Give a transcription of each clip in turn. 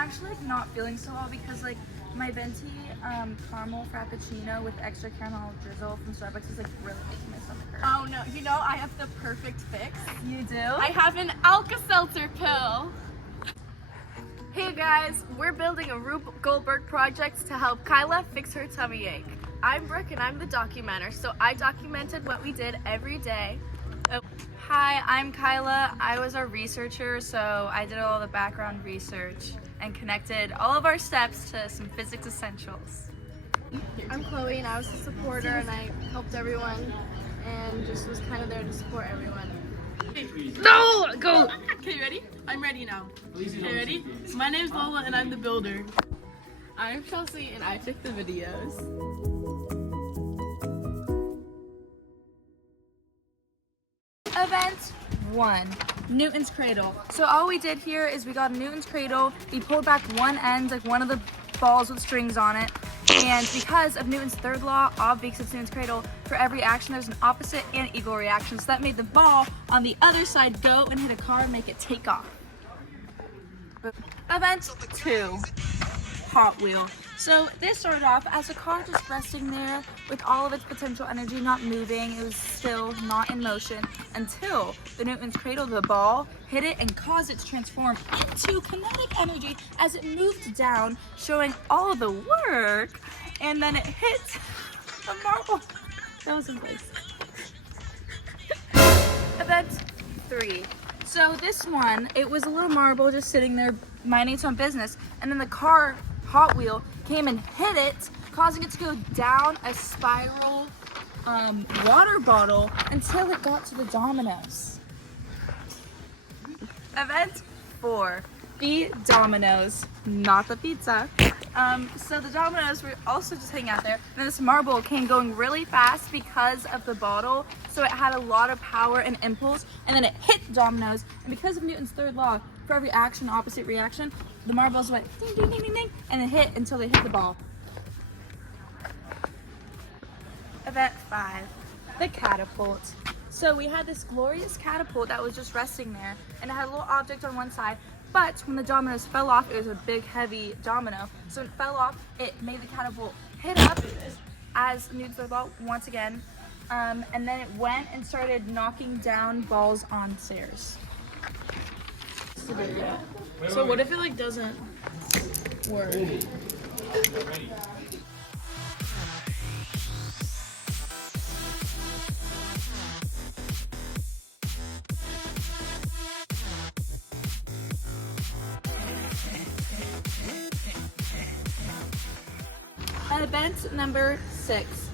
actually like, not feeling so well because like my venti caramel frappuccino with extra caramel drizzle from Starbucks is like really making my stomach hurt. Oh no, you know I have the perfect fix. You do? I have an Alka-Seltzer pill. Hey guys, we're building a Rube Goldberg project to help Kyla fix her tummy ache. I'm Brooke and I'm the documenter, so I documented what we did every day. Hi, I'm Kyla. I was a researcher, so I did all the background research and connected all of our steps to some physics essentials. I'm Chloe and I was a supporter and I helped everyone and just was kind of there to support everyone. No! Go! Okay, ready? I'm ready now. Okay, ready? My name's Lola and I'm the builder. I'm Chelsea and I took the videos. Event 1, Newton's cradle. So all we did here is we got a Newton's cradle, we pulled back one end, like one of the balls with strings on it, and because of Newton's third law, because it's Newton's cradle, for every action there's an opposite and equal reaction. So that made the ball on the other side go and hit a car and make it take off. Event 2, Hot Wheel. So this started off as a car just resting there with all of its potential energy not moving. It was still not in motion until the Newton's cradle the ball hit it and caused it to transform into kinetic energy as it moved down, showing all the work, and then it hit the marble that was in place. Event 3. So this one, it was a little marble just sitting there minding its own business, and then the car Hot Wheel came and hit it, causing it to go down a spiral water bottle until it got to the dominoes. Event 4, the dominoes, not the pizza. So the dominoes were also just hanging out there. And this marble came going really fast because of the bottle, so it had a lot of power and impulse, and then it hit the dominoes. And because of Newton's third law, for every action, opposite reaction, the marbles went ding, ding, ding, ding, ding, and it hit until they hit the ball. Event 5, the catapult. So we had this glorious catapult that was just resting there, and it had a little object on one side, but when the dominoes fell off, it was a big, heavy domino. So when it fell off, it made the catapult hit up as Newton's third law once again, and then it went and started knocking down balls on stairs. So what if it like doesn't work? Event number 6,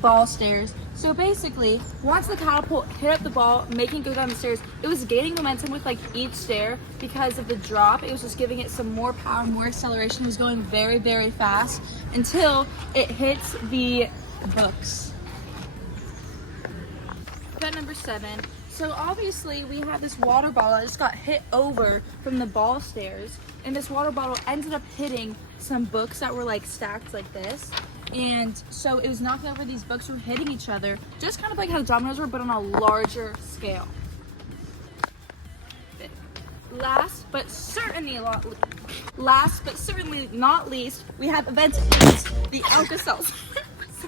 ball stairs. So basically, once the catapult hit up the ball, making it go down the stairs, it was gaining momentum with like each stair because of the drop. It was just giving it some more power, more acceleration. It was going very, very fast until it hits the books. Event number 7. So obviously we had this water bottle that just got hit over from the ball stairs, and this water bottle ended up hitting some books that were like stacked like this. And so it was knocking over, these books were hitting each other, just kind of like how the dominoes were, but on a larger scale. Last but certainly not least, we have event 8, the Alka-Seltzer.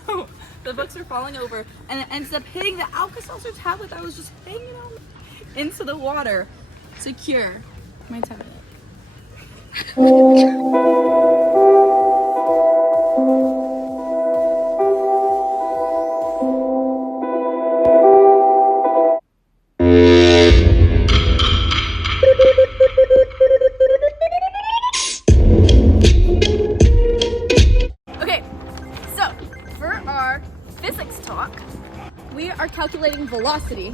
So the books are falling over, and it ends up hitting the Alka-Seltzer tablet that was just hanging on into the water. Secure. My tablet. We are calculating velocity,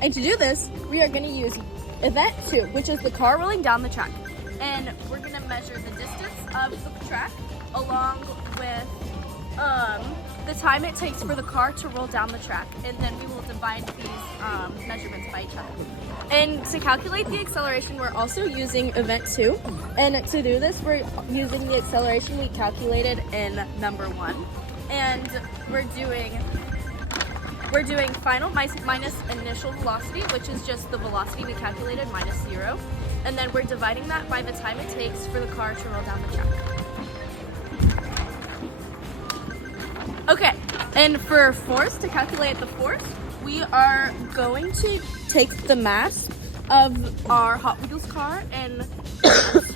and to do this we are going to use event 2, which is the car rolling down the track, and we're going to measure the distance of the track along with the time it takes for the car to roll down the track, and then we will divide these measurements by each other. And to calculate the acceleration, we're also using event 2, and to do this we're using the acceleration we calculated in number 1, and we're doing final minus initial velocity, which is just the velocity we calculated minus 0. and then we're dividing that by the time it takes for the car to roll down the track. Okay, and for force, to calculate the force, we are going to take the mass of our Hot Wheels car and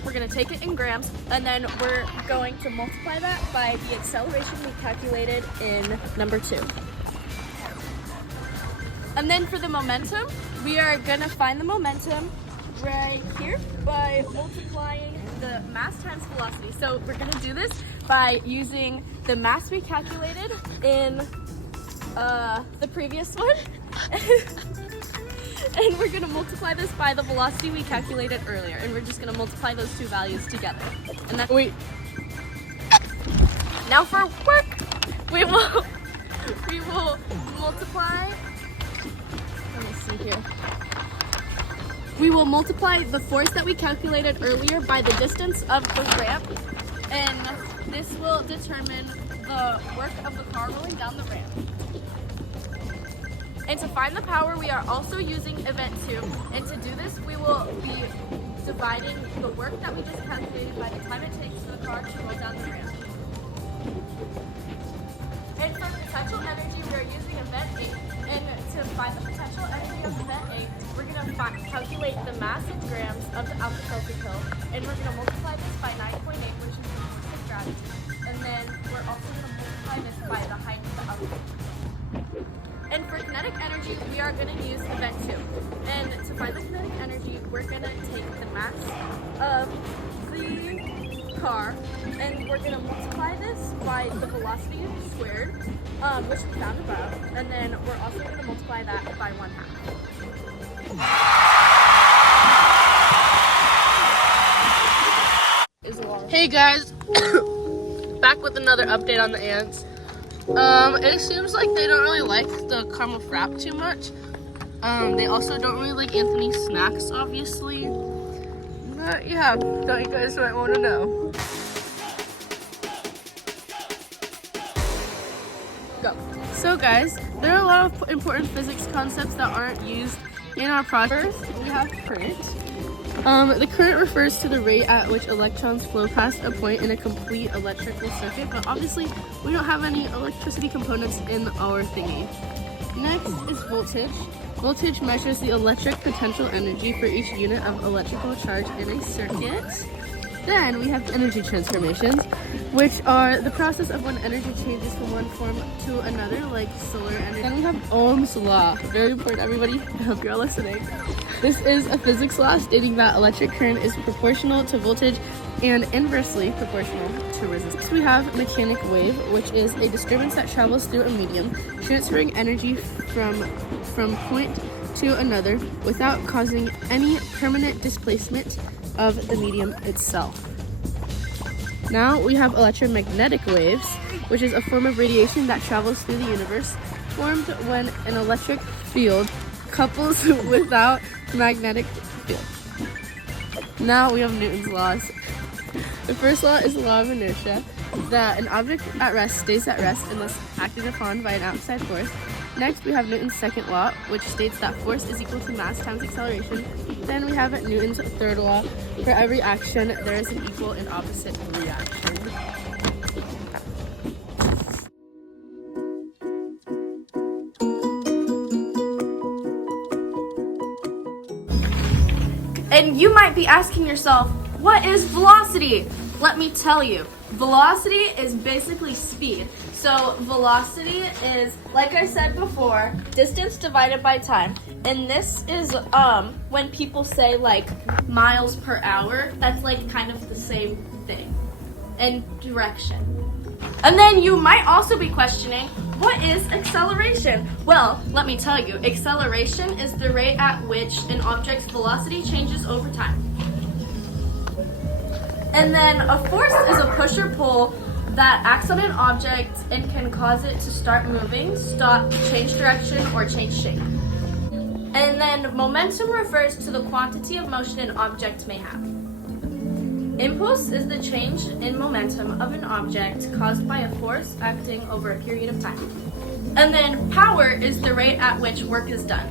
we're going to take it in grams, and then we're going to multiply that by the acceleration we calculated in number 2. And then for the momentum, we are going to find the momentum right here by multiplying the mass times velocity. So we're going to do this by using the mass we calculated in the previous one. And we're going to multiply this by the velocity we calculated earlier. And we're just going to multiply those two values together. And that's Now for work, we will multiply. Let me see here. We will multiply the force that we calculated earlier by the distance of the ramp, and this will determine the work of the car rolling down the ramp. And to find the power, we are also using event 2, and to do this, we will be dividing the work that we just calculated by the time it takes for the car to roll down the ramp. And for potential energy, we are using event 8, and to find the potential energy of event 8, we're going to calculate the mass in grams of the alka-seltzer pill, and we're going to multiply this by 9.8, which is the force of gravity. And then we're also going to multiply this by the height of the alka-seltzer pill. And for kinetic energy, we are going to use event 2. And to find the kinetic energy, we're going to take the mass of the car, and we're going to multiply this by the velocity squared, which we found above, and then we're also going to multiply that by 1/2. Hey guys, back with another update on the ants. It seems like they don't really like the caramel frap too much. They also don't really like Anthony's snacks, obviously. But yeah, thought you guys might want to know. Go. So guys, there are a lot of important physics concepts that aren't used in our project. First, we have current. The current refers to the rate at which electrons flow past a point in a complete electrical circuit, but obviously we don't have any electricity components in our thingy. Next is voltage. Voltage measures the electric potential energy for each unit of electrical charge in a circuit. Then we have energy transformations, which are the process of when energy changes from one form to another, like solar energy. Then we have Ohm's law. Very important, everybody. I hope you're all listening. This is a physics law stating that electric current is proportional to voltage and inversely proportional to resistance. Next we have mechanic wave, which is a disturbance that travels through a medium, transferring energy from point to another without causing any permanent displacement of the medium itself. Now we have electromagnetic waves, which is a form of radiation that travels through the universe, formed when an electric field couples without magnetic field. Now we have Newton's laws. The first law is the law of inertia, that an object at rest stays at rest unless acted upon by an outside force. Next, we have Newton's second law, which states that force is equal to mass times acceleration. Then we have Newton's third law. For every action, there is an equal and opposite reaction. And you might be asking yourself, what is velocity? Let me tell you. Velocity is basically speed. So velocity is, like I said before, distance divided by time. And this is when people say like miles per hour, that's like kind of the same thing. And direction. And then you might also be questioning, what is acceleration? Well, let me tell you, acceleration is the rate at which an object's velocity changes over time. And then a force is a push or pull that acts on an object and can cause it to start moving, stop, change direction, or change shape. And then momentum refers to the quantity of motion an object may have. Impulse is the change in momentum of an object caused by a force acting over a period of time. And then power is the rate at which work is done.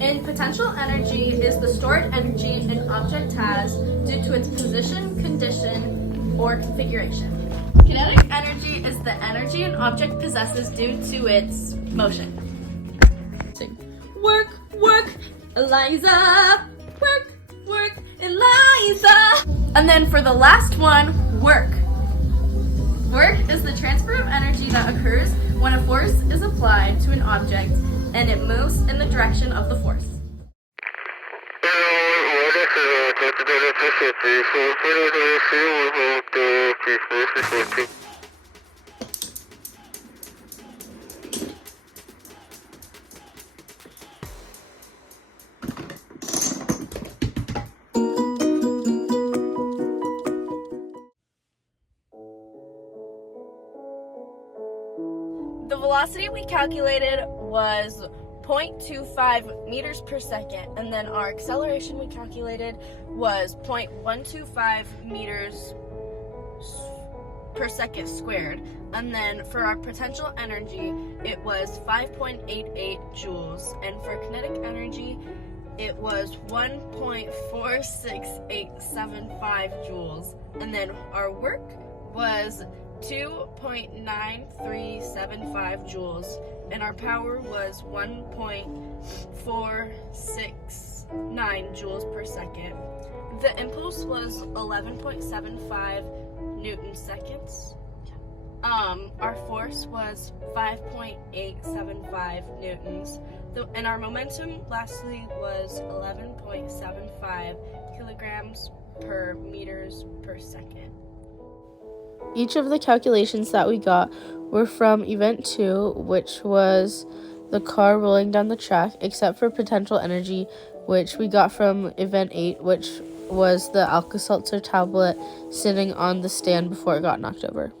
And potential energy is the stored energy an object has due to its position, condition, or configuration. Kinetic energy is the energy an object possesses due to its motion. Work, work, Eliza. Work, work, Eliza. And then for the last one, work. Work is the transfer of energy that occurs when a force is applied to an object and it moves in the direction of the force. The velocity we calculated was 0.25 meters per second, and then our acceleration we calculated was 0.125 meters per second squared. And then for our potential energy, it was 5.88 joules, and for kinetic energy, it was 1.46875 joules. And then our work was 2.9375 joules, and our power was 1.469 joules per second. The impulse was 11.75 Newton seconds. Our force was 5.875 newtons, and our momentum lastly was 11.75 kilograms per meters per second. Each of the calculations that we got were from Event 2, which was the car rolling down the track, except for potential energy, which we got from Event 8, which was the Alka-Seltzer tablet sitting on the stand before it got knocked over.